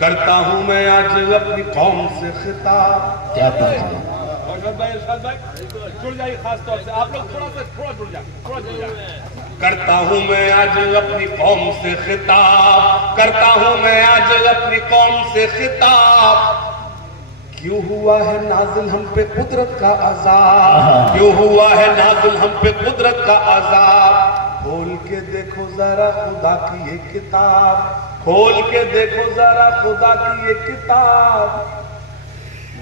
کرتا ہوں میں آج اپنی قوم سے خطاب. کیا بات ہے. ارشاد بھائی جڑ جائیے خاص طور سے آپ لوگ تھوڑا جڑ جائیں. کرتا ہوں میں آج اپنی قوم سے خطاب, کرتا ہوں میں آج اپنی قوم سے خطاب. کیوں ہوا ہے نازل ہم پہ قدرت کا عذاب, کیوں ہوا ہے نازل ہم پہ قدرت کا عذاب. کھول کے دیکھو ذرا خدا کی یہ کتاب, کھول کے دیکھو ذرا خدا کی یہ کتاب.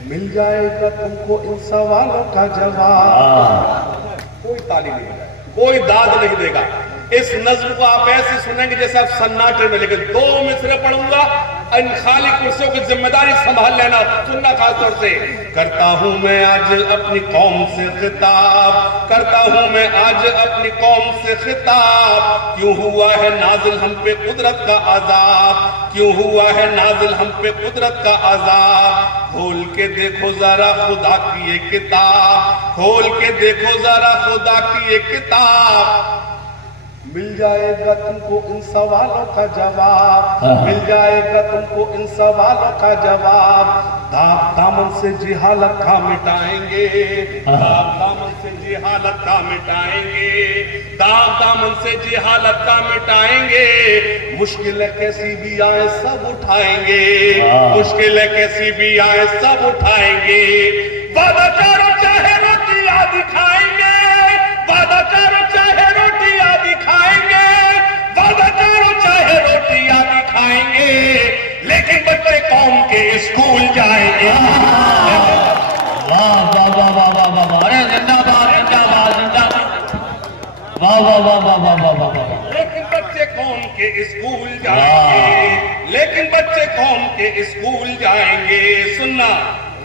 مل جائے گا تم کو ان سوالوں کا جواب. کوئی تعلیم نہیں دے گا, کوئی داد نہیں دے گا. اس نظم کو آپ ایسے سنیں گے جیسے آپ سناٹے میں, لیکن 2 مصرے پڑھوں گا, ان خالی کرسیوں کی ذمہ داری سنبھال لینا, سننا خاص طور سے. کرتا ہوں میں آج اپنی قوم سے خطاب, کرتا ہوں میں آج اپنی قوم سے خطاب. کیوں ہوا ہے نازل ہم پہ قدرت کا عذاب, کیوں ہوا ہے نازل ہم پہ قدرت کا عذاب. کھول کے دیکھو ذرا خدا کی یہ کتاب, کھول کے دیکھو ذرا خدا کی یہ کتاب. مل جائے گا تم کو ان سوالوں کا جواب, مل جائے گا تم کو ان سوالوں کا جواب. داغ دامن سے جہالت کا مٹائیں گے, داغ دامن سے جہالت کا مٹائیں گے, داغ دامن سے جہالت کا مٹائیں گے. مشکلیں کیسی بھی آئیں سب اٹھائیں گے, مشکلیں کیسی بھی آئیں سب اٹھائیں گے. وعدہ کرو چاہے روٹیاں دکھائیں گے, وعدہ کرو چاہے روٹیاں دکھائیں گے, وعدہ کرو چاہے روٹیاں دکھائیں گے, لیکن بچے قوم کے اسکول جائیں گے. واہ واہ واہ واہ واہ واہ واہ. ارے زندہ باد زندہ باد زندہ باد. واہ واہ واہ واہ واہ واہ واہ واہ. لیکن بچے قوم کے اسکول جائیں گے, لیکن بچے قوم کے اسکول جائیں گے. سننا,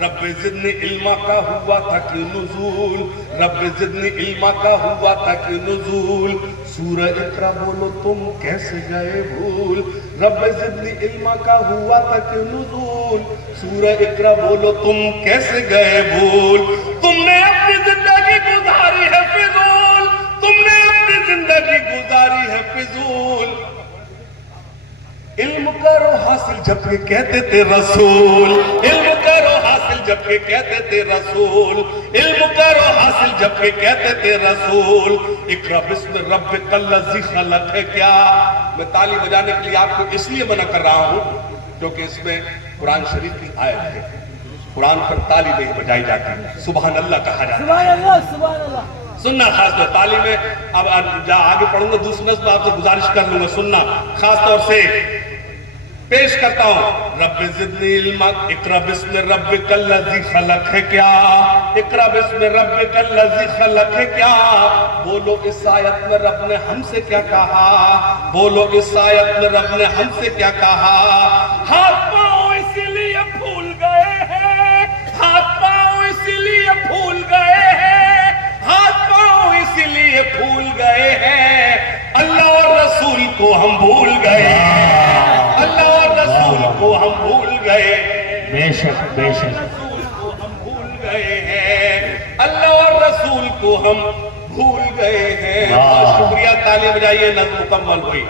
رب زدنی علما کا ہوا تھا کہ نزول, رب زدنی علما کا ہوا تھا کہ نزول. سورہ اقرا بولو تم کیسے گئے بھول, رب زدنی علما کا ہوا تھا کہ نزول. سورہ اقرا بولو تم کیسے گئے بھول. تم نے اپنی زندگی گزاری ہے فضول, تم نے اپنی زندگی گزاری ہے فضول. علم کرو حاصل جب کہ کہتے تھے رسول, علم کرو حاصل جب کہ کہتے تھے رسول, علم کرو حاصل جب کہ کہتے تھے رسول. اقرا بسم ربک الذی خلق ہے کیا. میں تالی بجانے کے لیے آپ کو اس لیے منع کر رہا ہوں کیونکہ اس میں قرآن شریف کی آیت ہے, قرآن پر تالی نہیں بجائی جاتی, سبحان اللہ کہا جاتا ہے. سبحان اللہ سبحان اللہ. سننا خاص طور تعلیم میں, اب آگے پڑھوں گا دوسری نسل آپ سے گزارش کر لوں گا, سننا خاص طور سے پیش کرتا ہوں. رب زدنی علما, اقرا بسم ربک الذی خلق ہے کیا, اقرا بسم ربک الذی خلق ہے کیا. بولو اس آیت میں رب نے ہم سے کیا کہا, بولو اس آیت میں رب نے ہم سے کیا کہا. ہاتھ پاؤں اسی لیے پھول گئے ہیں, ہاتھ پاؤں اسی لیے پھول گئے ہیں, ہاتھ پاؤں اسی لیے پھول گئے ہیں. اللہ اور رسول کو ہم بھول گئے, اللہ اور رسول کو ہم بھول گئے, بے شک بے شک. رسول کو ہم بھول گئے ہیں, اللہ اور رسول کو ہم بھول گئے ہیں. بہت شکریہ, تالی بجائیے, نظم مکمل ہوئی.